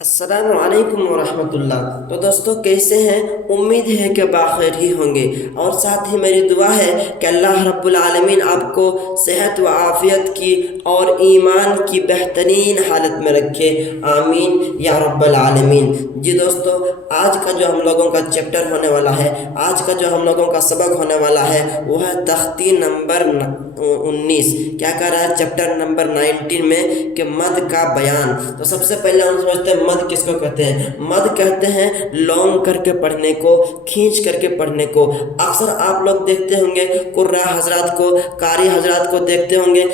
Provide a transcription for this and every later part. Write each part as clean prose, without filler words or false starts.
السلام علیکم ورحمۃ اللہ۔ تو دوستوں کیسے ہیں؟ امید ہے کہ بخیر ہی ہوں گے، اور ساتھ ہی میری دعا ہے کہ اللہ رب العالمین آپ کو صحت و عافیت کی اور ایمان کی بہترین حالت میں رکھے، آمین یا رب العالمین۔ جی دوستوں، آج کا جو ہم لوگوں کا چیپٹر ہونے والا ہے، آج کا جو ہم لوگوں کا سبق ہونے والا ہے وہ ہے تختی نمبر 19۔ کیا کہہ رہا ہے چیپٹر نمبر 19 میں کہ مد کا بیان۔ تو سب سے پہلے ہم سمجھتے ہیں مد کس کو کہتے ہیں۔ مد کہتے ہیں لونگ کر کے پڑھنے کو، کھینچ کر کے پڑھنے کو۔ اکثر آپ لوگ دیکھتے ہوں گے قراء حضرات کو، قاری حضرات کو دیکھتے ہوں گے،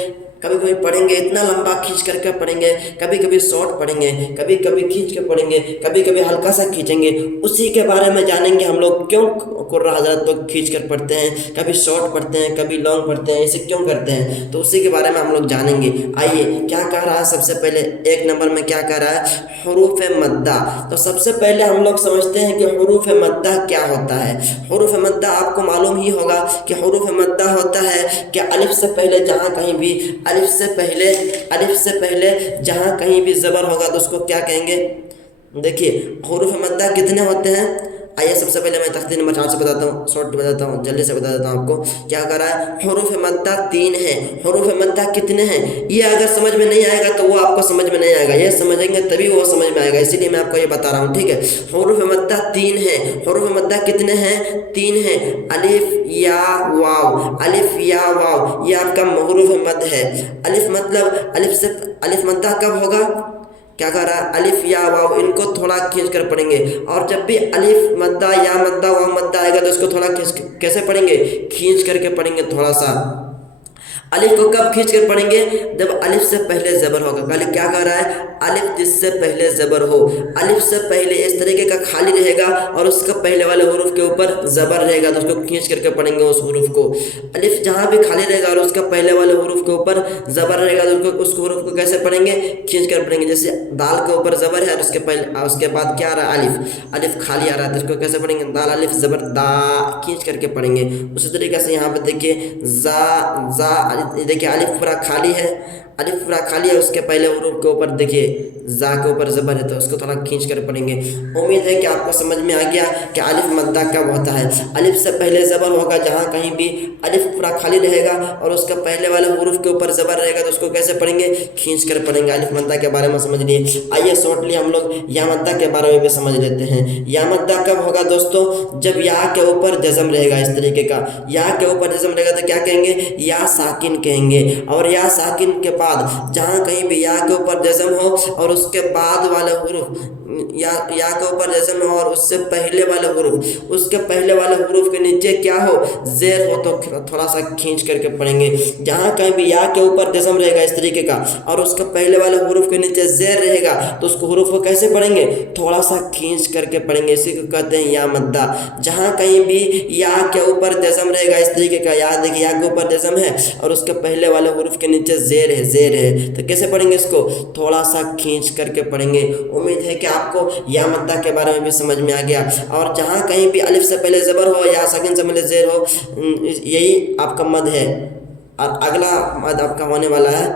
کبھی کبھی پڑھیں گے اتنا لمبا کھینچ کر کے پڑھیں گے، کبھی کبھی شارٹ پڑھیں گے، کبھی کبھی کھینچ کے پڑھیں گے، کبھی کبھی ہلکا سا کھینچیں گے۔ اسی کے بارے میں جانیں گے ہم لوگ کیوں قراء حضرات لوگ کھینچ کر پڑھتے ہیں، کبھی شارٹ پڑھتے ہیں، کبھی لانگ پڑھتے ہیں، اسے کیوں کرتے ہیں، تو اسی کے بارے میں ہم لوگ جانیں گے۔ آئیے کیا کہہ رہا ہے سب سے پہلے ایک نمبر میں کیا کہہ رہا ہے؟ حروف مدہ۔ تو سب سے پہلے ہم لوگ سمجھتے ہیں کہ حروف مدہ کیا ہوتا ہے۔ حروف مدہ آپ کو معلوم ہی ہوگا کہ حروف مدہ ہوتا ہے کہ الف سے پہلے جہاں کہیں بھی الف سے پہلے جہاں کہیں بھی زبر ہوگا تو اس کو کیا کہیں گے؟ دیکھیے حروف مدہ کتنے ہوتے ہیں۔ آئیے سب سے پہلے میں تختی نمبر 4 سے بتاتا ہوں، شارٹ بتاتا ہوں، جلدی سے بتا دیتا ہوں آپ کو کیا کر رہا ہے۔ حروف مدہ 3 ہیں۔ حروف مدہ کتنے ہیں یہ اگر سمجھ میں نہیں آئے گا تو وہ آپ کو سمجھ میں نہیں آئے گا، یہ سمجھیں گے تبھی وہ سمجھ میں آئے گا، اسی لیے میں آپ کو یہ بتا رہا ہوں، ٹھیک ہے۔ حروف مدہ 3 ہیں۔ حروف مدہ کتنے ہیں؟ 3 ہیں۔ الف یا واو، الف یا واو یہ آپ کا حروف مد ہے۔ الف مطلب الف مدہ کب ہوگا؟ کیا کہہ رہا ہے؟ الف یا واو ان کو تھوڑا کھینچ کر پڑھیں گے، اور جب بھی الف مدہ یا مدہ واو مدہ آئے گا تو اس کو تھوڑا کیسے پڑھیں گے؟ کھینچ کر کے پڑھیں گے تھوڑا سا۔ الف کو کب کھینچ کر پڑھیں گے؟ جب الف سے پہلے زبر ہوگا۔ پہلے کیا کہہ رہا ہے؟ الف جس سے پہلے زبر ہو، الف سے پہلے اس طریقے کا خالی رہے گا اور اس کا پہلے والے حروف کے اوپر زبر رہے گا تو اس کو کھینچ کر کے پڑھیں گے اس حروف کو۔ الف جہاں بھی خالی رہے گا اور اس کا پہلے والے حروف کے اوپر زبر رہے گا تو اس حروف کو کیسے پڑھیں گے؟ کھینچ کر پڑھیں گے۔ جیسے دال کے اوپر زبر ہے اور اس کے بعد کیا آ رہا ہے؟ الف خالی آ رہا ہے تو اس کو کیسے پڑھیں گے؟ دال الف زبر دا، کھینچ کر کے پڑھیں گے۔ اسی طریقے سے یہاں پہ دیکھیے دیکھیے الف پورا خالی ہے، الف پورا خالی ہے، اس کے پہلے حروف کے اوپر دیکھیے زا کے اوپر زبر ہے تو اس کو تھوڑا کھینچ کر پڑھیں گے۔ امید ہے کہ آپ کو سمجھ میں آ گیا کہ الف مدہ کب ہوتا ہے۔ الف سے پہلے زبر ہوگا، جہاں کہیں بھی الف پورا خالی رہے گا اور اس کا پہلے والے حروف کے اوپر زبر رہے گا تو اس کو کیسے پڑھیں گے؟ کھینچ کر پڑھیں گے۔ الف مدہ کے بارے میں سمجھ لیے۔ آئیے شارٹلی ہم لوگ یا مدہ کے بارے میں بھی سمجھ لیتے ہیں۔ یا مدہ کب ہوگا دوستوں؟ جب یا کے اوپر جزم رہے گا، اس طریقے کا یا کے اوپر جزم رہے گا تو کیا کہیں گے؟ یا ساکن کہیں گے۔ اور یا ساکن کے بعد جہاں کہیں بھی یا کے اوپر جزم ہو اور اس کے بعد والے حروف یا کے اوپر جزم ہو اور اس سے پہلے والے حروف، اس کے پہلے والے حروف کے نیچے کیا ہو؟ زیر ہو تو تھوڑا سا کھینچ کر کے پڑھیں گے۔ جہاں کہیں بھی یا کے اوپر جزم رہے گا اس طریقے کا اور اس کے پہلے والے حروف کے نیچے زیر رہے گا تو اس کو حروف کو کیسے پڑھیں گے؟ تھوڑا سا کھینچ کر کے پڑھیں گے، اسی کو کہتے ہیں یا مدہ۔ جہاں کہیں بھی یا کے اوپر جزم رہے گا اس طریقے کا، یا دیکھیے یا کے اوپر جزم ہے اور اس کے پہلے والے حروف کے نیچے زیر ہے تو کیسے پڑھیں گے؟ اس کو تھوڑا سا کھینچ کر کے پڑھیں گے۔ امید ہے کہ آپ کو یا مدہ کے بارے میں بھی سمجھ میں آ گیا۔ اور جہاں کہیں بھی الف سے پہلے زبر ہو یا ساکن سے پہلے زیر ہو، یہی آپ کا مد ہے۔ اور اگلا مد آپ کا ہونے والا ہے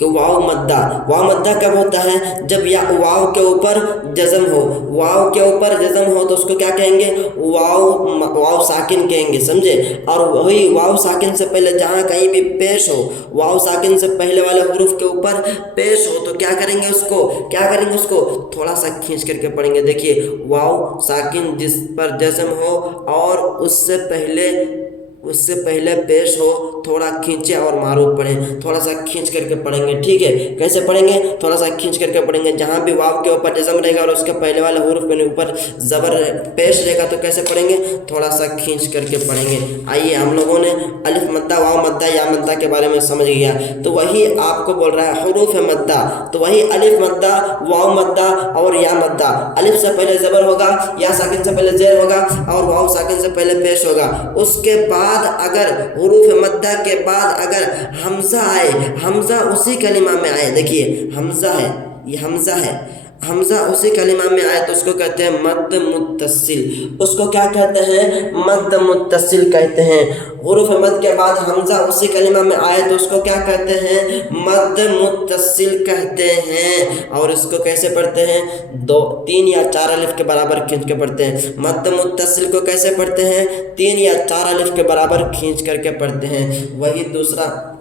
کہ واو مدہ۔ واو مدہ کب ہوتا ہے؟ جب یا واو کے اوپر جزم ہو، واو کے اوپر جزم ہو تو اس کو کیا کہیں گے؟ واو ساکن کہیں گے، سمجھے؟ اور وہی واو ساکن سے پہلے جہاں کہیں بھی پیش ہو، واو ساکن سے پہلے والے حروف کے اوپر پیش ہو تو کیا کریں گے؟ اس کو تھوڑا سا کھینچ کر کے پڑھیں گے۔ دیکھیے واو ساکن جس پر جزم ہو اور اس سے پہلے پیش ہو، تھوڑا کھینچے اور معروف پڑھیں، تھوڑا سا کھینچ کر کے پڑھیں گے، ٹھیک ہے؟ کیسے پڑھیں گے؟ تھوڑا سا کھینچ کر کے پڑھیں گے۔ جہاں بھی واو کے اوپر جزم رہے گا اور اس کے پہلے والے حروف کے اوپر زبر پیش رہے گا تو کیسے پڑھیں گے؟ تھوڑا سا کھینچ کر کے پڑھیں گے۔ آئیے ہم لوگوں نے الف مدہ، واو مدہ، یا مدہ کے بارے میں سمجھ گیا، تو وہی آپ کو بول رہا ہے حروف مدہ۔ تو وہی الف مدہ، واو مدہ اور یا مدہ۔ الف سے پہلے زبر ہوگا، یا ساکن سے پہلے زیر ہوگا اور واو ساکن سے پہلے پیش ہوگا۔ اس کے بعد اگر حروف مدہ کے بعد اگر حمزہ آئے، حمزہ اسی کلمہ میں آئے، دیکھیے حمزہ ہے، یہ حمزہ ہے، हमजा उसी कलिमा में आए तो उसको कहते हैं मद मुत्तसिल। उसको क्या कहते हैं? मद मुत्तसिल कहते हैं। हुरूफ मद के बाद हमजा उसी कलिमा में आए तो उसको क्या कहते हैं? मद मुत्तसिल कहते हैं। और इसको कैसे पढ़ते हैं? 2, 3 या 4 अलिफ के बराबर खींच के पढ़ते हैं। मद मुत्तसिल को कैसे पढ़ते हैं? 3 या 4 अलिफ के बराबर खींच करके पढ़ते हैं। वही दूसरा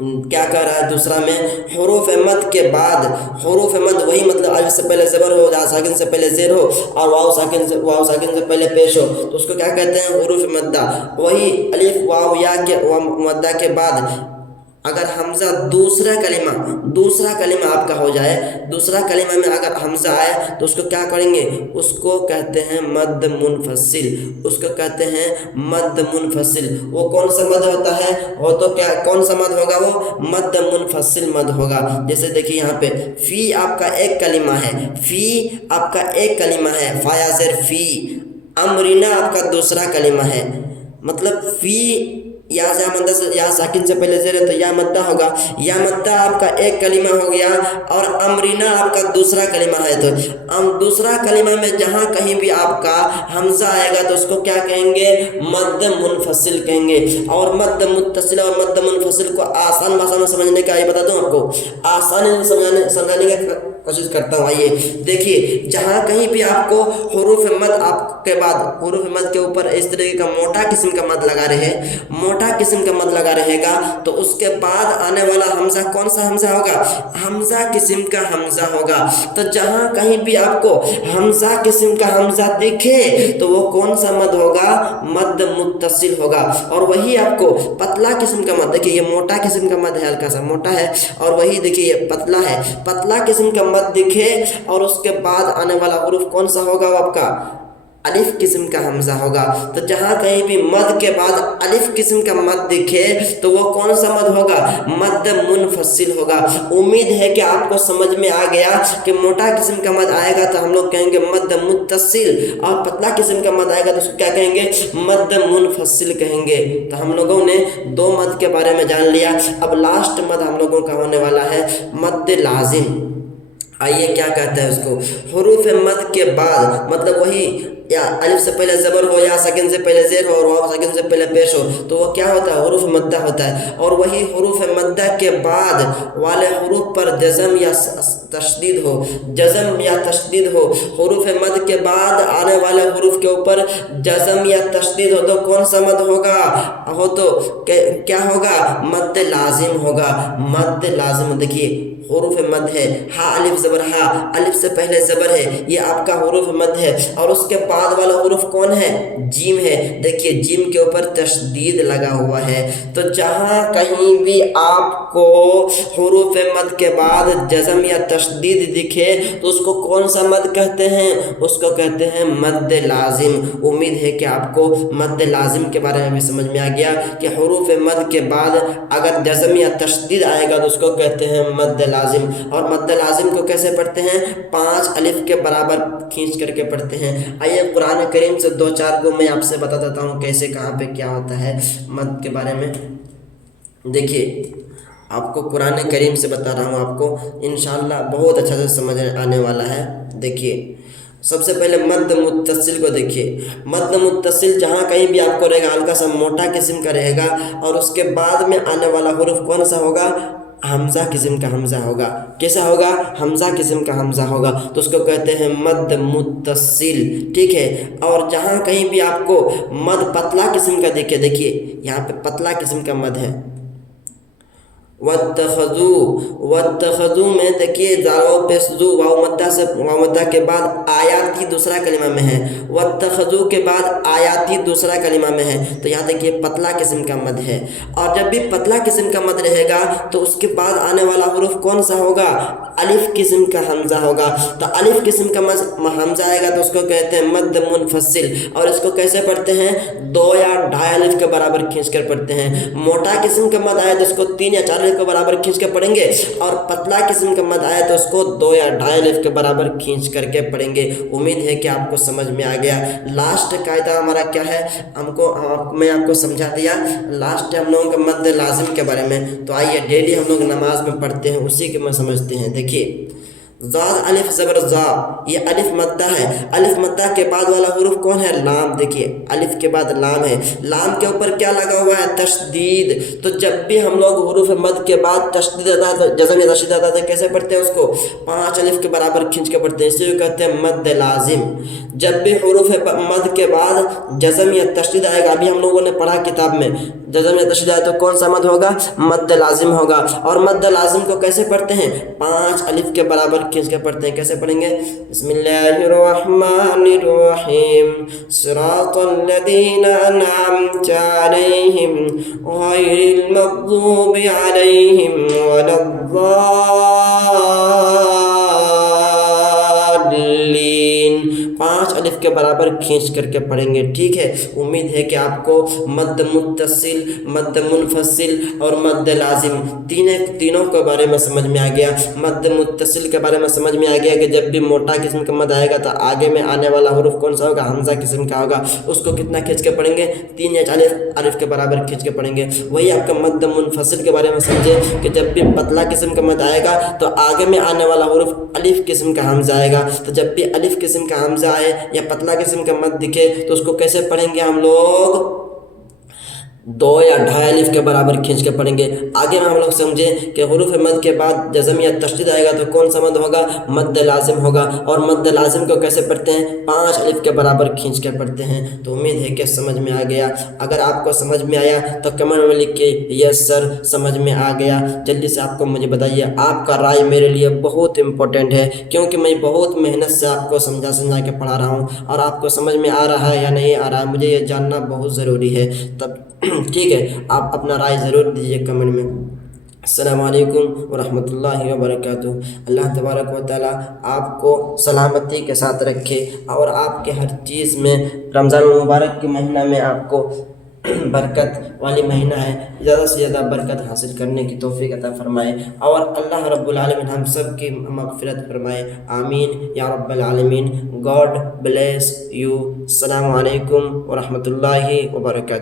क्या कह रहा है? दूसरा में हुरूफ मद के बाद, हुरूफ मद वही मतलब अलिफ से पहले ज़बर हो, या साकिन से पहले ज़ेर हो, और वाव साकिन से पहले पेश हो, तो उसको क्या कहते हैं? हुरूफ मद्दा। वही अलिफ वाव या के मद्दा के बाद अगर हमजा दूसरा कलिमा आपका हो जाए, दूसरा कलिमा में अगर हमजा आए तो उसको क्या करेंगे? उसको कहते हैं मद मुनफसिल। उसको कहते हैं मद मुनफसिल। वो कौन सा मद होता है? वो तो क्या कौन सा मद होगा? वो मद मुनफसिल मद होगा। जैसे देखिए यहाँ पे फी आपका एक कलिमा है, फी आपका एक कलिमा है, फाया ज़ेर फी। अमरिना आपका दूसरा कलिमा है, मतलब फी या साकिन से पहले ज़ेर है तो या मद्दा होगा। या मद्दा आपका एक कलिमा हो गया और अमरीना आपका दूसरा कलिमा है, तो दूसरा कलिमा में जहाँ कहीं भी आपका हमजा आएगा तो उसको क्या कहेंगे? मद मुनफसिल कहेंगे। और मद मुत्तसिल और मद मुनफसिल को आसान भाषा में समझने का ये बता दूँ आपको, आसानी से समझाने का कोशिश करता हूँ। आइए देखिए, जहाँ कहीं भी आपको हुरूफ मद आपके बाद हुरूफ मद के ऊपर इस तरीके का मोटा किस्म का मद लगा रहे, मोटा किस्म का मद लगा रहेगा, तो उसके बाद आने वाला हमजा कौन सा हमजा होगा? हमजा किस्म का हमजा होगा। तो जहाँ कहीं भी आपको हमजा किस्म का हमजा दिखे तो वो कौन सा मद होगा? मद मुत्तसिल होगा। और वही आपको पतला किस्म का मद, देखिए ये मोटा किस्म का मद है, हल्का सा मोटा है, और वही देखिए ये पतला है, पतला किस्म का मद दिखे और उसके बाद आने वाला हुरूफ कौन सा होगा? वो आपका अलिफ किस्म का हमजा होगा। तो जहाँ कहीं भी मद के बाद अलिफ किस्म का मद दिखे तो वो कौन सा मद होगा? मद मुनफसिल होगा। उम्मीद है कि आपको समझ में आ गया कि मोटा किस्म का मद आएगा तो हम लोग कहेंगे मद मुत्तसिल, और पतला किस्म का मद आएगा तो उसको क्या कहेंगे? मद मुनफसिल कहेंगे। तो हम लोगों ने 2 मद के बारे में जान लिया। अब लास्ट मद हम लोगों का होने वाला है मद लाजिम। आइए क्या कहते हैं उसको? हुरूफ मद के बाद मतलब वही या अलिफ से पहले ज़बर हो, या साकिन से पहले ज़ेर हो, और वाव साकिन से पहले पेश हो, तो वो क्या होता है? हुरूफ मद्दा होता है। और वही हुरूफ मद्दा के बाद वाले हुरूफ पर जज़म या तशदीद हो, जज़म या तशदीद हो, हुरूफ मद के बाद आने वाले हुरूफ के ऊपर जज़म या तशदीद हो तो कौन सा मद होगा? हो तो क्या होगा? मद लाजिम होगा। मद लाजिम देखिए हुरूफ मद है, हा अलिफ ज़बर हा, अलिफ से पहले ज़बर है, ये आपका हुरूफ मद है। और उसके बाद वाला हुरूफ कौन है? जीम है। देखिए जीम के ऊपर तशदीद लगा हुआ है। तो जहाँ कहीं भी आपको हुरूफ मद के बाद जज़म या तशदीद दिखे तो उसको कौन सा मद कहते हैं? उसको कहते हैं मद लाजिम। उम्मीद है कि आपको मद लाजिम के बारे में भी समझ में आ गया कि हुरूफ मद के बाद अगर जज़म या तशदीद आएगा तो उसको कहते हैं मद लाजिम। और मद लाजिम को कैसे पढ़ते हैं? 5 अलिफ के बराबर खींच करके पढ़ते हैं। आइए कुरान करीम से 2-4 को मैं आपसे बता देता हूँ कैसे कहाँ पे क्या होता है मद के बारे में। देखिए आपको कुरान करीम से बता रहा हूँ, आपको इंशाअल्लाह बहुत अच्छा से समझ आने वाला है। देखिए सबसे पहले मद मुत्तसिल को देखिए। मद मुत्तसिल जहाँ कहीं भी आपको रहेगा हल्का सा मोटा किस्म का रहेगा, और उसके बाद में आने वाला हुरूफ कौन सा होगा? हमजा किस्म का हमजा होगा। कैसा होगा? हमजा किस्म का हमजा होगा, तो उसको कहते हैं मद मुत्तसिल। ठीक है। और जहाँ कहीं भी आपको मद पतला किस्म का दिखे, देखिए यहाँ पे पतला किस्म का मद है, वत्तखज़ू में देखिए जारो पेशजू वाव मद्दा के बाद आयाती दूसरा कलिमा में है, वत्तखज़ू के बाद आयाती दूसरा कलिमा में है, तो यहाँ देखिए पतला किस्म का मद है। और जब भी पतला किस्म का मद रहेगा तो उसके बाद आने वाला हुरूफ कौन सा होगा? अलिफ किस्म का हमजा होगा। तो अलिफ किस्म का हमजा आएगा तो उसको कहते हैं मद मुनफसिल। और इसको कैसे पढ़ते हैं? 2 या 2.5 अलिफ के बराबर खींच कर पढ़ते हैं। मोटा किस्म का मद आए तो उसको 3 या 4 अलिफ के बराबर खींच के पढ़ेंगे, और पतला किस्म का मद आए तो उसको 2 या 2.5 अलिफ के बराबर खींच करके पढ़ेंगे। उम्मीद है कि आपको समझ में आ गया। लास्ट कायदा हमारा क्या है? मैं आपको समझा दिया। लास्ट है हम लोगों का मद लाजिम के बारे में। तो आइए डेली हम लोग नमाज में पढ़ते हैं, उसी के में समझते हैं। देखिए ज़ाद अलिफ ज़बर ज़ा, ये अलिफ मद्दा है। अलिफ मद्दा के बाद वाला हुरूफ कौन है? लाम। देखिए अलिफ के बाद लाम है, लाम के ऊपर क्या लगा हुआ है? तशदीद। तो जब भी हम लोग हुरूफ मद के बाद तशदीद आता है, तो जज़म या तशदीद आता है, तो कैसे पढ़ते हैं उसको? 5 अलिफ के बराबर खींच के पढ़ते हैं, इसे कहते हैं मद लाजिम। जब भी हुरूफ मद के बाद जज़म या तशदीद आएगा, अभी हम लोगों ने पढ़ा किताब में, जज़म या तशदीद आए तो कौन सा मद होगा? मद लाजिम होगा। और मद लाजिम को कैसे पढ़ते हैं? 5 अलिफ के बराबर खींच के पढ़ते हैं। कैसे पढ़ेंगे? बिस्मिल्लाहिर्रहमानिर्रहीम, सिरातल्लज़ीना अनअमता अलैहिम गैरिल मग़ज़ूबि अलैहिम वलद्दाल्लीन। 5 अलिफ के बराबर खींच करके पढ़ेंगे, ठीक है। उम्मीद है कि आपको मद मुत्तसिल, मद मुनफसिल और मद लाजिम तीनों के बारे में समझ में आ गया। मद मुत्तसिल के बारे में समझ में आ गया कि जब भी मोटा किस्म का मद आएगा तो आगे में आने वाला हुरूफ कौन सा होगा? हमजा किस्म का होगा। उसको कितना खींच के पढ़ेंगे? 3 या 4 अलिफ के बराबर खींच के पढ़ेंगे। वही आपका मद मुनफसिल के बारे में समझे कि जब भी पतला किस्म का मद आएगा तो आगे में आने वाला हुरूफ अलिफ किस्म का हमजा आएगा। तो जब भी अलिफ किस्म का हमजा आए या पतला किस्म का मद दिखे तो उसको कैसे पढ़ेंगे हम लोग? 2 या 2.5 अलिफ के बराबर खींच के पढ़ेंगे। आगे में हम लोग समझें कि हुरूफ मद के बाद जज़म या तशदीद आएगा तो कौन सा मद होगा? मद लाजिम होगा। और मद लाजिम को कैसे पढ़ते हैं? 5 अलिफ के बराबर खींच के पढ़ते हैं। तो उम्मीद है कि समझ में आ गया। अगर आपको समझ में आया तो कमेंट में लिख के यस सर समझ में आ गया जल्दी से आपको मुझे बताइए। आपका राय मेरे लिए बहुत इंपॉर्टेंट है, क्योंकि मैं बहुत मेहनत से आपको समझा के पढ़ा रहा हूँ, और आपको समझ में आ रहा है या नहीं आ रहा है मुझे ये जानना बहुत ज़रूरी है। तब ठीक है, आप अपना राय ज़रूर दीजिए कमेंट में। अस्सलामु अलैकुम वरहमतुल्लाहि वबरकातुहू। अल्लाह तबारक व तआला आपको सलामती के साथ रखे और आपके हर चीज़ में, रमज़ान मुबारक के महीना में आपको बरकत वाली महीना है, ज़्यादा से ज़्यादा बरकत हासिल करने की तौफीक अता फरमाए और अल्लाह रब्बुल आलमीन हम सब की मग़फ़िरत फरमाए। आमीन या रब्बल आलमीन। God bless you. अस्सलामु अलैकुम वरहमतुल्लाहि वबरकातुहू।